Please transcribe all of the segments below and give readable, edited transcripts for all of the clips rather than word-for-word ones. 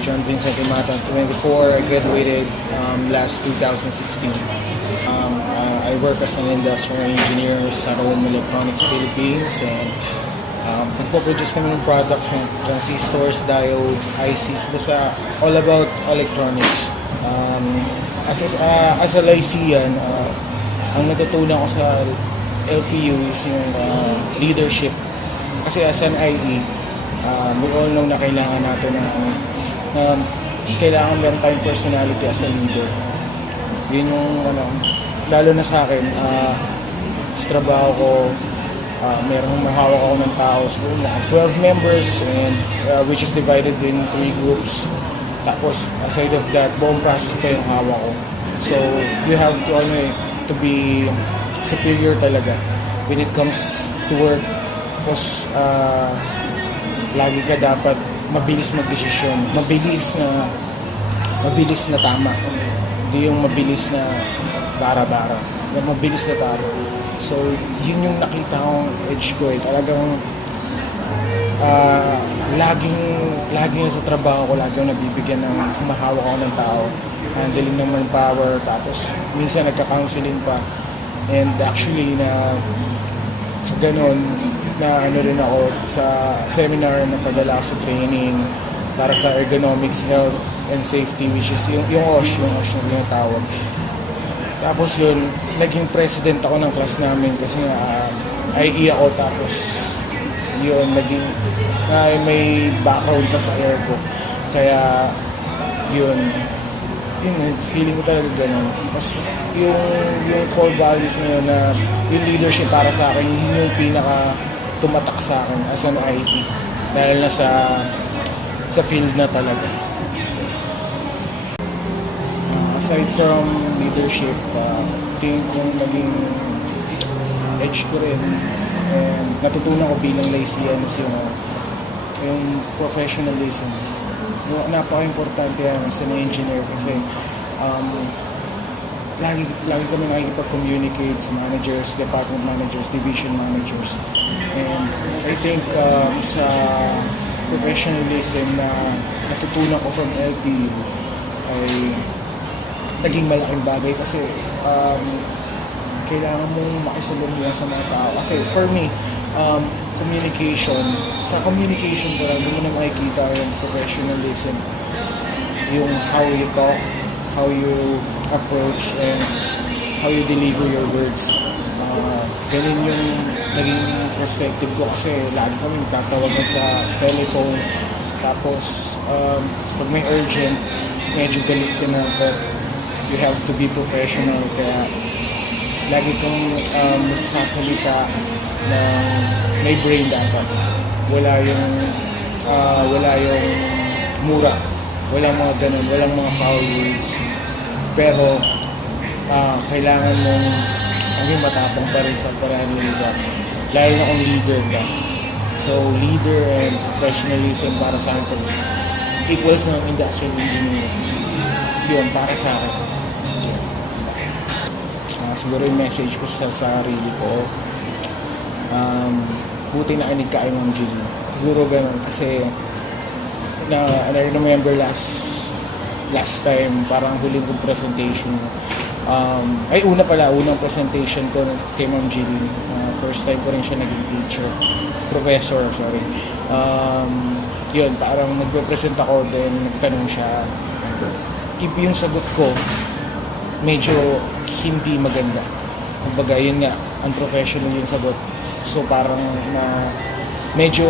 John Vincent Imata, 24. I graduated last 2016. I work as an industrial engineer sa Rome Electronics Philippines, and nagpo-produce kami ng products ng transistors, diodes, ICs, basta all about electronics. As a Lycean, ang natutunan ko sa LPU is yung leadership. Kasi as an IE, we all know na kailangan natin ng kailangan meron tayong personality as a leader. Yun yung lalo na sa akin, sa trabaho ko, merong mahawak ako ng tao, siguro 12 members, and which is divided in 3 groups. Tapos aside of that, buong process pa yung hawak ko. So you have to be superior talaga when it comes to work. Tapos lagi ka dapat mabilis magdesisyon, mabilis na tama, hindi yung mabilis na bara-bara, yung mabilis na tama. So yun yung nakita kong edge ko talagang laging sa trabaho ko, laging nabibigyan ng humahawak ako ng tao, handling ng manpower, tapos minsan nagka-counseling pa. And actually na sa ganun, na rin ako sa seminar na padala sa training para sa ergonomics, health and safety, which is yung OSH na yung tawag. Tapos yun, naging president ako ng class namin kasi IE ako, tapos yun, naging may background pa sa airco. Kaya yun, feeling ko talaga ganun. Mas yung core values na yun, na yung leadership para sa akin, yun yung pinaka tumatak sa akin as an IE, dahil na sa field na talaga. Aside from leadership, tingin kong naging edge ko rin, and natutunan ko bilang Lycean is yung professionalism. Napaka-importante yan as an engineer, kasi lagi kami nakikipag-communicate sa managers, department managers, division managers. And I think sa professionalism na natutunan ko from LPU ay naging malaking bagay, kasi kailangan mong makisalamuha sa mga tao. Kasi for me, sa communication ko lang, doon mo na makikita yung professionalism, yung how you talk, how you approach, and how you deliver your words. Ganun yung naging perspective ko, kasi lagi kami tatawagan sa telephone, tapos pag may urgent, medyo galit ka na, but you have to be professional. Kaya lagi kang magsasalita na may brain dapat. Wala yung mura, walang mga ganun, walang mga foul words. Pero kailangan mong maging matapang pa rin sa paraan nila, lalo na kung leader ka. So leader and professionalism para sa akin equals ng industrial engineer. Yun para sa akin. Siguro yung message ko sa sarili ko, buti na kinig ka kay Ma'am Jill. Siguro ganun, kasi I remember last time, parang huling kong presentation, unang presentation ko kay Ma'am Jill. First time ko rin siya naging professor. Yun, parang nagpe-present ako, then nagtanong siya. Yung sagot ko, medyo hindi maganda. Kumbaga, yun nga, unprofessional yung sagot. So parang medyo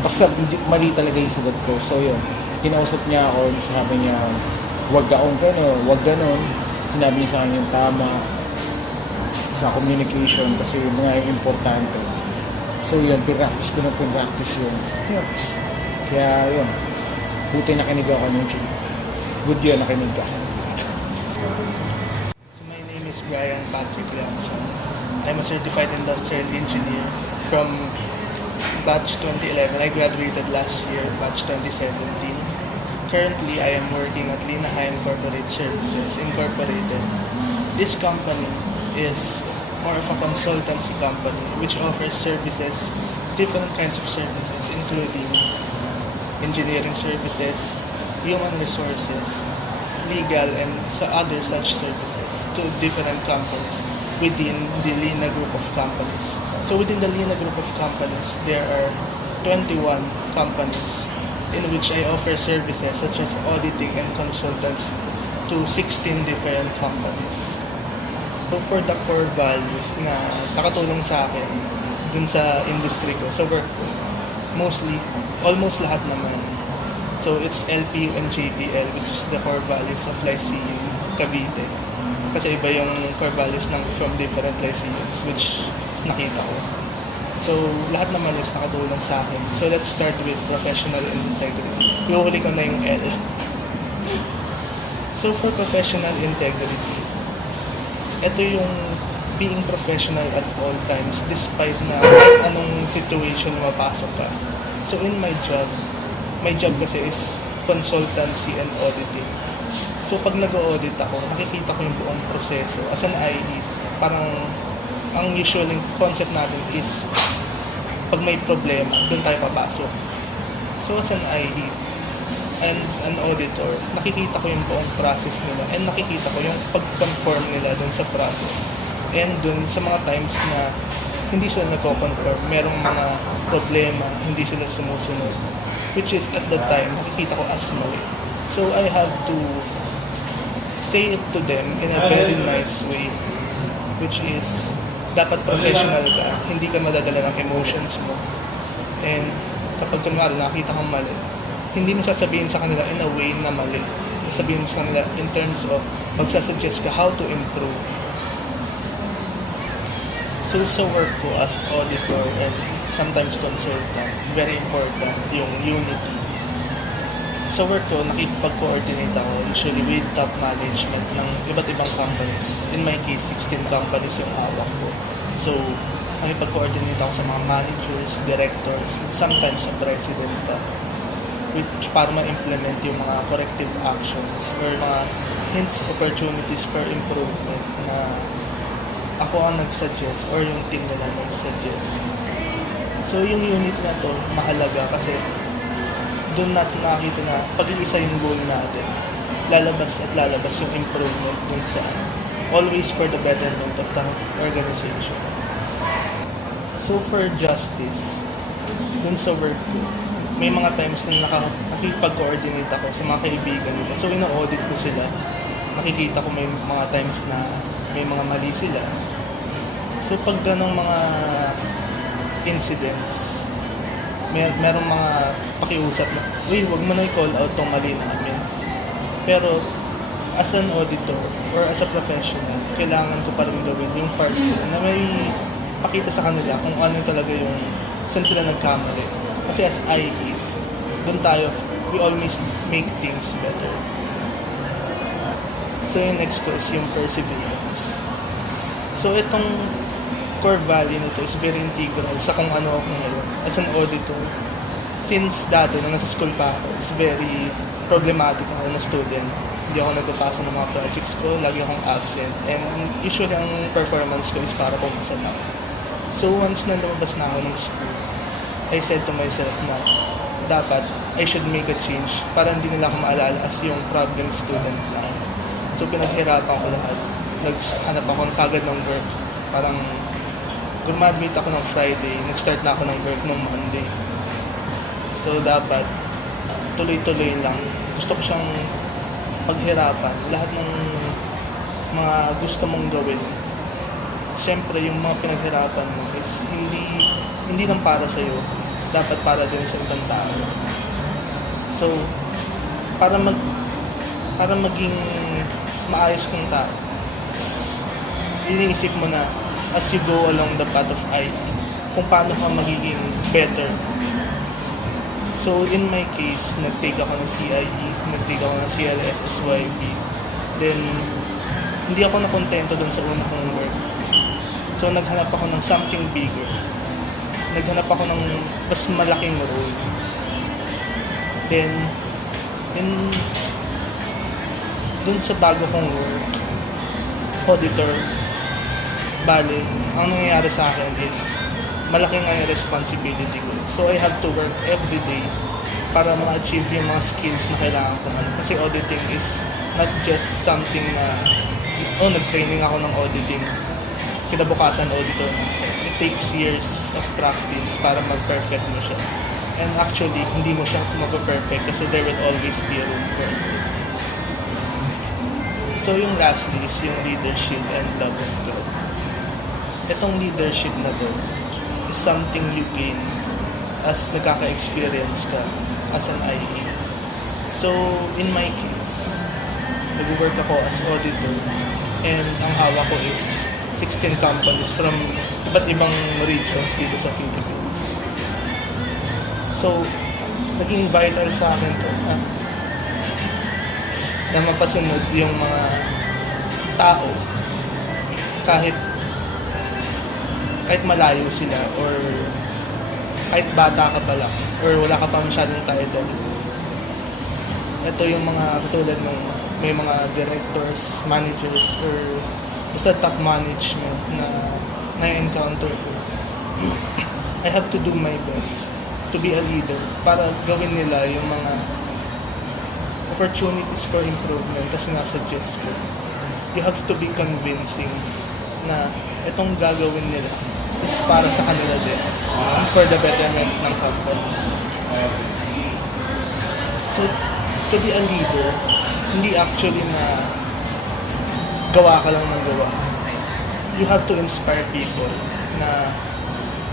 basta mali talaga yung sagot ko. So yun, kinausap niya ako, sabi niya, wag ganon. Sinabi niya sa akin yung tama sa communication, kasi yung mga importante. So yun, pinractice yun. Kaya yun, buti nakinig ako ng Jim. Good yun, nakinig ka. So my name is Brian Patrick Leonson. I'm a certified industrial engineer from batch 2011. I graduated last year, batch 2017. Currently, I am working at Linaheim Corporate Services Incorporated. This company is more of a consultancy company which offers different kinds of services, including engineering services, human resources, legal, and sa other such services to different companies within the Lina group of companies. So within the Lina group of companies, there are 21 companies in which I offer services such as auditing and consultants to 16 different companies. So for the core values na nakatulong sa akin dun sa industry ko, sa work ko, almost lahat naman. So it's LPU and JPL, which is the core values of Lyceum Cavite. Kasi iba yung core values from different lyceums, which nakita ko. So lahat naman is nakatulong sa akin. So let's start with professional and integrity. Iuhuli ko na yung L. So for professional integrity, ito yung being professional at all times despite na anong situation mapasok ka. So in my job kasi is consultancy and auditing. So pag nag-audit ako, nakikita ko yung buong proseso. As an IE, parang ang usual concept natin is pag may problema, doon tayo papasok. So as an IE and an auditor, nakikita ko yung buong process nila and nakikita ko yung pag-conform nila doon sa process. And doon sa mga times na hindi sila nagko-conform, merong mga problema, hindi sila sumusunod, which is at the time, nakikita ko as mali. So I have to say it to them in a very nice way, which is dapat professional ka, hindi ka madadala ng emotions mo. And kapag kunwari nakita kang mali, hindi mo sasabihin sa kanila in a way na mali. Sasabihin mo sa kanila in terms of magsasuggest ka how to improve. So sa work ko as auditor and sometimes consultant, very important yung unity. Sa work ko, nakikipag-coordinate ako usually with top management ng iba't ibang companies. In my case, 16 companies yung hawak ko. So, nakikipag-coordinate ako sa mga managers, directors, sometimes sa president pa, which para ma-implement yung mga corrective actions or mga hints, opportunities for improvement na ako ang nag-suggest or yung team nila nag-suggest. So, yung unit na to, mahalaga kasi doon natin nakakita na pag-iisa yung goal natin. Lalabas at lalabas yung improvement dun sa always for the betterment of the organization. So for justice, dun sa work ko, may mga times na nakikipag-coordinate ako sa mga kaibigan ko. So ina-audit ko sila. Nakikita ko may mga times na may mga mali sila. So pag ganong mga incidents, merong mga pakiusap na, uy, wag mo na i-call out tong mali namin. Pero, as an auditor or as a professional, kailangan ko pa rin gawin yung part ko na may pakita sa kanila kung ano talaga yung saan sila nagkamali. Kasi as IEs, doon tayo, we always make things better. So yung next ko is yung perseverance. So itong core value nito is very integral sa kung ano ako ngayon. As an auditor, since dati nung nasa school pa ako, it's very problematic ako na student. Hindi ako nagpapasa ng mga projects ko, lagi akong absent. And usually ang performance ko is para pumasa na. So once na lumabas na ako ng school, I said to myself na dapat I should make a change para hindi nila ako maalala as yung problem student lang. So pinaghirapan ko lahat. Naghanap ako kagad ng work. Parang graduate ako ng Friday, nag-start na ako ng work nung Monday. So dapat tuloy-tuloy lang. Gusto ko siyang paghirapan. Lahat ng mga gusto mong gawin. Siyempre yung mga pinaghirapan mo is hindi lang para sa iyo, dapat para din sa ibang tao. So para maging maayos kang tao, iniisip mo na as you go along the path of IT, kung paano ka magiging better. So, in my case, nag-take ako ng CIE, nag-take ako ng CLS, SYP. Then, hindi ako nakontento dun sa una kong work. So, naghanap ako ng something bigger. Naghanap ako ng mas malaking role. Then, dun sa bago kong work, auditor, bale, ang nangyayari sa akin is malaki nga yung responsibility ko. So I have to work every day para ma-achieve yung mga skills na kailangan ko. Kasi auditing is not just something na, nag-training ako ng auditing, kinabukasan auditor na. It takes years of practice para mag-perfect mo siya. And actually, hindi mo siya mag-perfect kasi there will always be a room for it. So yung lastly is yung leadership and love of God. Itong leadership na to is something you gain as nagkaka-experience ka as an IE. So, in my case, nag-work ako as auditor and ang hawak ko is 16 companies from iba't ibang regions dito sa Philippines. So, naging vital sa akin to na mapasunod yung mga tao kahit malayo sila or kahit bata ka pa lang or wala ka pa masyadong title. Ito yung mga katulad ng may mga directors, managers, or basta top management na na-encounter ko. I have to do my best to be a leader para gawin nila yung mga opportunities for improvement na sinasuggest ko. You have to be convincing na itong gagawin nila is para sa kanila din and for the betterment ng company. So, to be a leader, hindi actually na gawa ka lang ng gawa. You have to inspire people na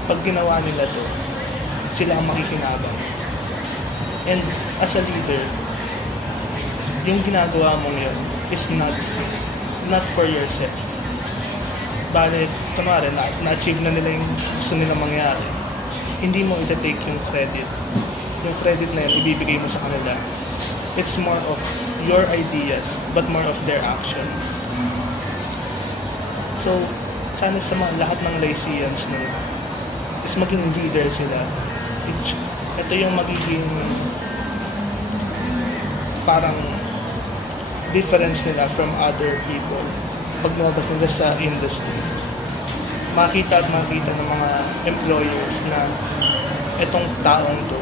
pag ginawa nila to, sila ang makikinabang. And as a leader, yung ginagawa mong yun is not for yourself. Bale, kunwari, na-achieve na nila yung gusto nila mangyari. Hindi mo ita-take yung credit. Yung credit na yun, ibibigay mo sa kanila. It's more of your ideas, but more of their actions. So, sana sa mga lahat ng Lyceans na yun, is maging leader sila. Ito yung magiging parang difference nila from other people pag nalabas nila sa industry. Makita ng mga employers na itong taong to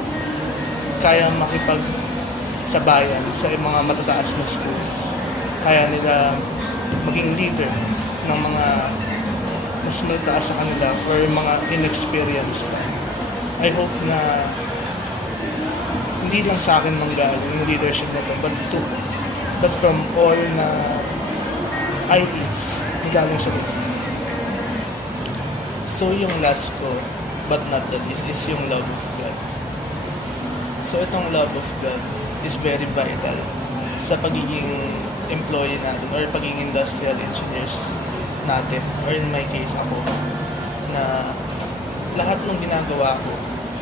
kaya makipagsabayan sa mga matataas na schools. Kaya nila maging leader ng mga mas matataas sa kanila or mga inexperienced pa. I hope na hindi lang sa akin manggaling yung leadership na to, but from all na IEs na galing sa bansa. So yung last ko, but not the least, is yung love of God. So itong love of God is very vital sa pagiging employee natin or pagiging industrial engineers natin, or in my case ako, na lahat ng ginagawa ko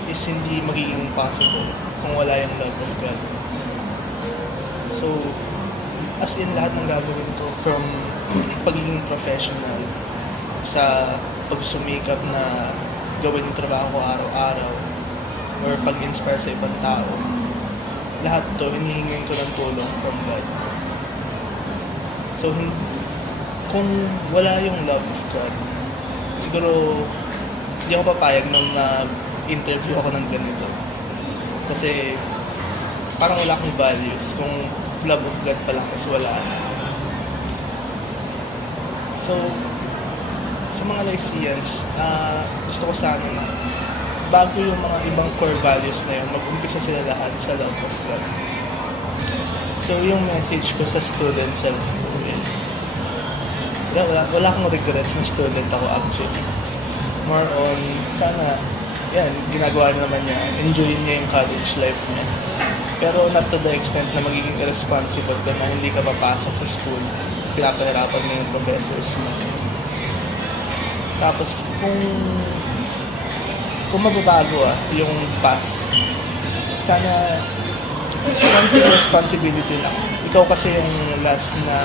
is hindi magiging possible kung wala yung love of God. So, as in lahat ng gagawin ko, from pagiging professional sa pagsumikap na gawin yung trabaho ko araw-araw or pag-inspire sa ibang tao, lahat to hinihingin ko ng tulong from God. So, kung wala yung love of God, siguro hindi ako papayag nung na-interview ako ng ganito. Kasi parang wala akong values kung love of God pa lang kasi wala na. So, sa mga Lyceans, gusto ko sana na bago yung mga ibang core values na yun, mag-umpisa sila lahat sa love of God. So, yung message ko sa student self is, wala akong regrets na student ako actually. More on, sana, yan, ginagawa naman niya, enjoy niya yung college life niya. Pero not to the extent na magiging irresponsible ka na hindi ka papasok sa school, pinapahirapan mo yung professors mo. Tapos, kung mababago yung pass, sana konting responsibility lang. Ikaw kasi yung last na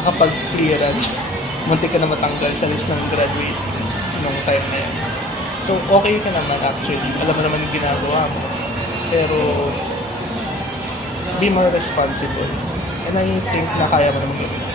nakapag-clearance, muntik ka na matanggal sa list ng graduating nung time na yun. So, okay ka naman actually. Alam mo naman yung ginagawa mo. Pero, be more responsible. And I think na kaya mo naman gawin.